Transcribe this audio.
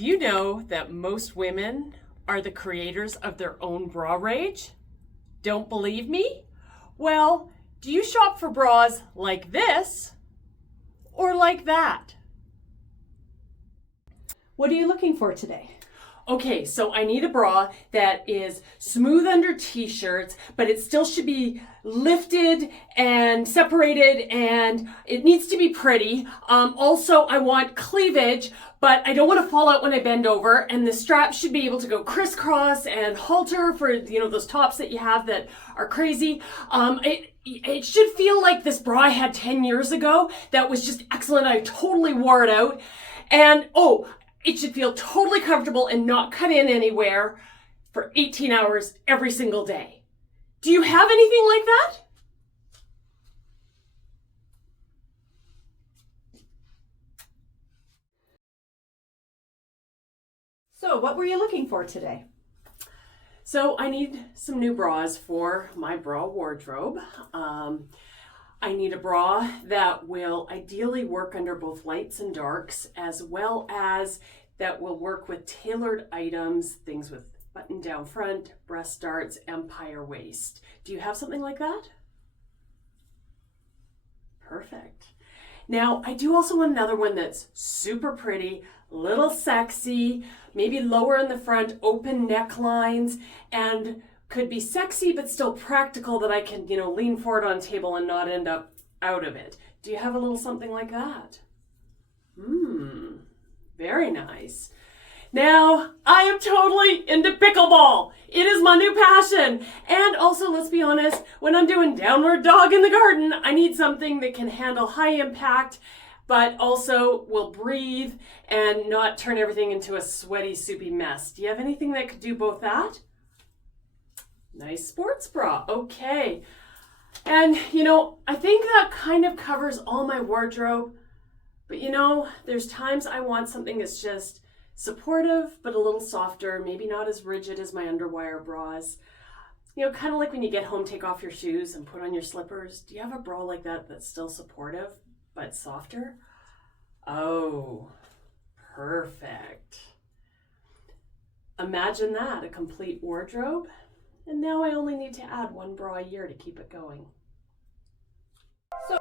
Do you know that most women are the creators of their own bra rage? Don't believe me? Well, do you shop for bras like this or like that? What are you looking for today? Okay, so I need a bra that is smooth under t-shirts, but it still should be lifted and separated, and it needs to be pretty. Also, I want cleavage, but I don't want to fall out when I bend over, and the strap should be able to go crisscross and halter for, those tops that you have that are crazy. It should feel like this bra I had 10 years ago that was just excellent. I totally wore it out. And it should feel totally comfortable and not cut in anywhere for 18 hours every single day. Do you have anything like that? So what were you looking for today? So I need some new bras for my bra wardrobe. I need a bra that will ideally work under both lights and darks, as well as that will work with tailored items, things with button down front, breast darts, empire waist. Do you have something like that? Perfect. Now, I do also want another one that's super pretty, little sexy, maybe lower in the front, open necklines, and could be sexy but still practical that I can, lean forward on a table and not end up out of it. Do you have a little something like that? Very nice. Now, I am totally into pickleball. It is my new passion. And also, let's be honest, when I'm doing downward dog in the garden, I need something that can handle high impact, but also will breathe and not turn everything into a sweaty, soupy mess. Do you have anything that could do both that? Nice sports bra. Okay. And, I think that kind of covers all my wardrobe. But, there's times I want something that's just supportive, but a little softer, maybe not as rigid as my underwire bras. Kind of like when you get home, take off your shoes and put on your slippers. Do you have a bra like that that's still supportive, but softer? Oh, perfect. Imagine that, a complete wardrobe. And now I only need to add one bra a year to keep it going. So